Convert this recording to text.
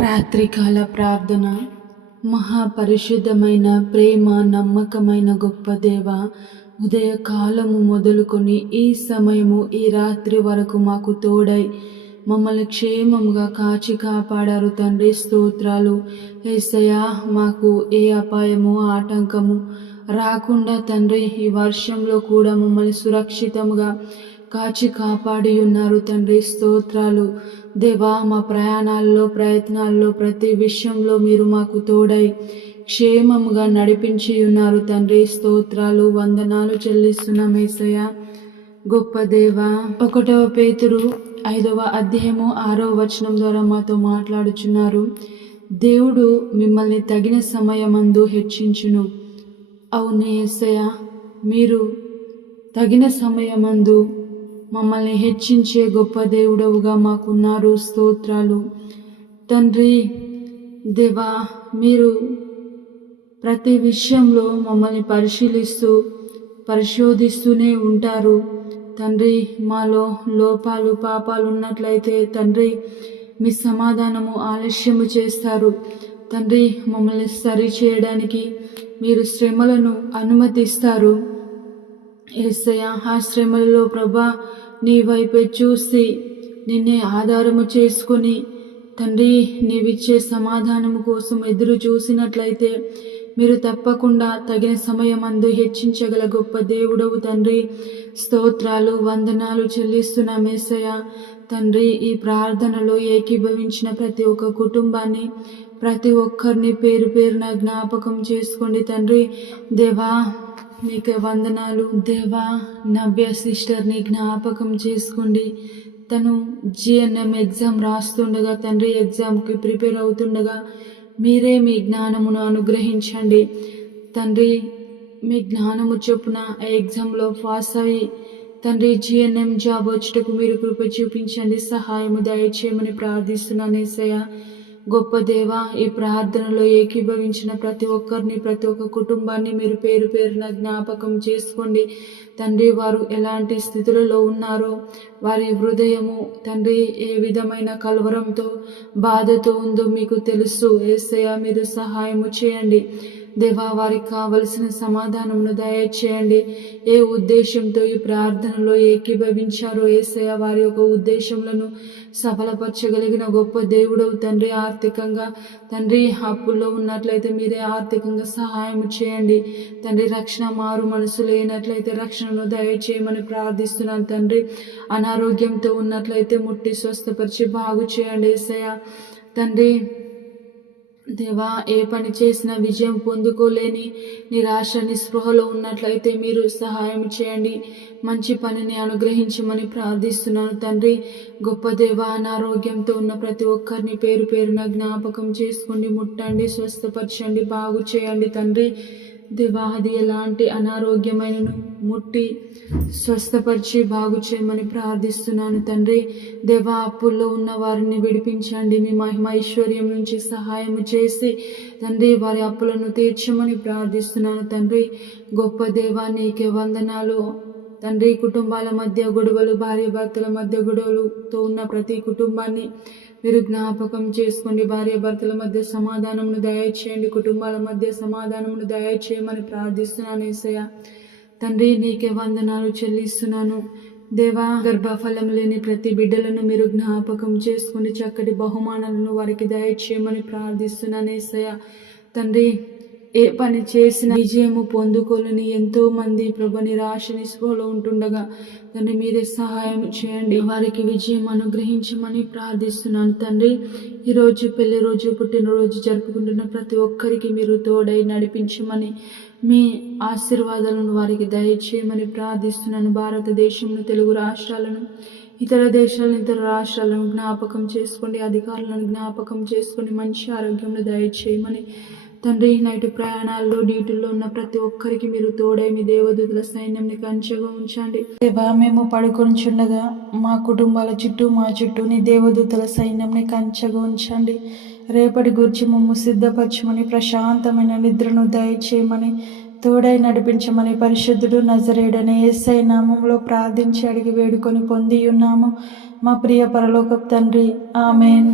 రాత్రికాల ప్రార్థన. మహాపరిశుద్ధమైన ప్రేమ నమ్మకమైన గొప్ప దేవ ఉదయకాలము మొదలుకొని ఈ సమయము ఈ రాత్రి వరకు మాకు తోడై మమ్మల్ని క్షేమముగా కాచి కాపాడారు తండ్రి. స్తోత్రాలు. ఏసయా మాకు ఏ అపాయము ఆటంకము రాకుండా తండ్రి ఈ వర్షంలో కూడా మమ్మల్ని సురక్షితముగా కాచి కాపాడి ఉన్నారు తండ్రి. స్తోత్రాలు. దేవా మా ప్రయాణాల్లో ప్రయత్నాల్లో ప్రతి విషయంలో మీరు మాకు తోడై క్షేమముగా నడిపించి ఉన్నారు తండ్రి. స్తోత్రాలు. వందనాలు చెల్లిస్తున్న మేసయ్య గొప్ప దేవ. ఒకటవ పేతురు ఐదవ అధ్యాయము ఆరవ వచనం ద్వారా మాతో మాట్లాడుచున్నారు. దేవుడు మిమ్మల్ని తగిన సమయమందు హెచ్చించును. అవును ఏసయ్య. మీరు తగిన సమయమందు మమ్మల్ని హెచ్చించే గొప్ప దేవుడవుగా మాకున్నారు స్తోత్రాలు. తండ్రి దేవా మీరు ప్రతి విషయంలో మమ్మల్ని పరిశీలిస్తూ పరిశోధిస్తూనే ఉంటారు. తండ్రి మాలో లోపాలు పాపాలు ఉన్నట్లయితే తండ్రి మీ సమాధానము ఆలస్యము చేస్తారు. తండ్రి మమ్మల్ని సరి చేయడానికి మీరు శ్రమలను అనుమతిస్తారు. ఏసయ్య ఆ శ్రమలలో ప్రభా నీ వైపే చూసి నిన్నే ఆధారము చేసుకొని తండ్రి నీవిచ్చే సమాధానము కోసం ఎదురు చూసినట్లయితే మీరు తప్పకుండా తగిన సమయం అందు హెచ్చించగల గొప్ప దేవుడవు తండ్రి. స్తోత్రాలు వందనాలు చెల్లిస్తున్న మేసయ తండ్రి ఈ ప్రార్థనలో ఏకీభవించిన ప్రతి ఒక్క కుటుంబాన్ని ప్రతి ఒక్కరిని పేరు పేరున జ్ఞాపకం చేసుకోండి తండ్రి. దేవా నీకు వందనాలు. దేవా నవ్య సిస్టర్ని జ్ఞాపకం చేసుకోండి. తను జిఎన్ఎం ఎగ్జామ్ రాస్తుండగా తండ్రి ఎగ్జామ్కి ప్రిపేర్ అవుతుండగా మీరే మీ జ్ఞానమును అనుగ్రహించండి. తండ్రి మీ జ్ఞానము చొప్పున ఆ ఎగ్జామ్లో పాస్ అయ్యి తండ్రి జిఎన్ఎం జాబ్ వచ్చుటకు మీరు కృప చూపించండి. సహాయము దయచేయమని ప్రార్థిస్తున్నాను ఏసయ్య. గొప్ప దేవ ఈ ప్రార్థనలో ఏకీభవించిన ప్రతి ఒక్కరిని ప్రతి ఒక్క కుటుంబాన్ని మీరు పేరు పేరున జ్ఞాపకం చేసుకోండి. తండ్రి వారు ఎలాంటి స్థితులలో ఉన్నారో వారి హృదయము తండ్రి ఏ విధమైన కలవరంతో బాధతో ఉందో మీకు తెలుసు. ఏసయ మీరు సహాయము చేయండి. దేవా వారికి కావలసిన సమాధానమును దయచేయండి. ఏ ఉద్దేశంతో ఈ ప్రార్థనలో ఏకీభవించారో ఏసయ వారి యొక్క ఉద్దేశములను సఫలపరచగలిగిన గొప్ప దేవుడవు తండ్రి ఆర్థికంగా తండ్రి అప్పుల్లో ఉన్నట్లయితే మీరే ఆర్థికంగా సహాయం చేయండి. తండ్రి రక్షణ మారు మనసు లేనట్లయితే రక్షణను దయచేయమని ప్రార్థిస్తున్నాను తండ్రి. అనారోగ్యంతో ఉన్నట్లయితే ముట్టి స్వస్థపరిచి బాగు చేయండి ఏసయ తండ్రి దేవా ఏ పని చేసినా విజయం పొందుకోలేని నిరాశ నిస్పృహలో ఉన్నట్లయితే మీరు సహాయం చేయండి. మంచి పనిని అనుగ్రహించమని ప్రార్థిస్తున్నాను తండ్రి. గొప్ప దేవ అనారోగ్యంతో ఉన్న ప్రతి ఒక్కరిని పేరు పేరున జ్ఞాపకం చేసుకోండి ముట్టండి స్వస్థపరచండి బాగు చేయండి తండ్రి. దేవా అది ఎలాంటి అనారోగ్యమైనను ముట్టి స్వస్థపరిచి బాగు చేయమని ప్రార్థిస్తున్నాను తండ్రి. దేవా అప్పుల్లో ఉన్న వారిని విడిపించండి. మీ మహిమ ఐశ్వర్యం నుంచి సహాయం చేసి తండ్రి వారి అప్పులను తీర్చమని ప్రార్థిస్తున్నాను తండ్రి. గొప్ప దేవా నీకే వందనాలు. తండ్రి కుటుంబాల మధ్య గొడవలు భార్య భర్తల మధ్య గొడవలుతో ఉన్న ప్రతి కుటుంబాన్ని మీరు జ్ఞాపకం చేసుకోండి. భార్య భర్తల మధ్య సమాధానమును దయచేయండి. కుటుంబాల మధ్య సమాధానమును దయచేయమని ప్రార్థిస్తున్నాను ఏసయ్య. తండ్రి నీకే వందనాలు చెల్లిస్తున్నాను. దేవా గర్భఫలం లేని ప్రతి బిడ్డలను మీరు జ్ఞాపకం చేసుకుని చక్కటి బహుమానాలను వారికి దయచేయమని ప్రార్థిస్తున్నాను ఏసయ్య. తండ్రి ఏ పని చేసిన విజయము పొందుకోలేని ఎంతో మంది ప్రభు నిరాశ నిస్పృహలో ఉంటుండగా తండ్రి మీరే సహాయం చేయండి. వారికి విజయం అనుగ్రహించమని ప్రార్థిస్తున్నాను తండ్రి. ఈరోజు పెళ్ళి రోజు పుట్టినరోజు జరుపుకుంటున్న ప్రతి ఒక్కరికి మీరు తోడై నడిపించమని మీ ఆశీర్వాదాలను వారికి దయచేయమని ప్రార్థిస్తున్నాను. భారతదేశంలో తెలుగు రాష్ట్రాలను ఇతర దేశాలను ఇతర రాష్ట్రాలను జ్ఞాపకం చేసుకోండి. అధికారులను జ్ఞాపకం చేసుకొని మంచి ఆరోగ్యంలో దయచేయమని తండ్రి నైటు ప్రయాణాల్లో డ్యూటీల్లో ఉన్న ప్రతి ఒక్కరికి మీరు తోడై మీ దేవదూతుల సైన్యంని కంచెగా ఉంచండి. దేవా మేము పడుకొని చుండగా మా కుటుంబాల చుట్టూ మా చుట్టూ నీ దేవదూతల సైన్యంని కంచెగా ఉంచండి. రేపటి గురించి మమ్ము సిద్ధపరచమని ప్రశాంతమైన నిద్రను దయచేయమని తోడై నడిపించమని పరిశుద్ధుడు నజరేడని ఏసై నామంలో ప్రార్థించి అడిగి వేడుకొని పొంది ఉన్నాము మా ప్రియ పరలోక తండ్రి ఆమెన్.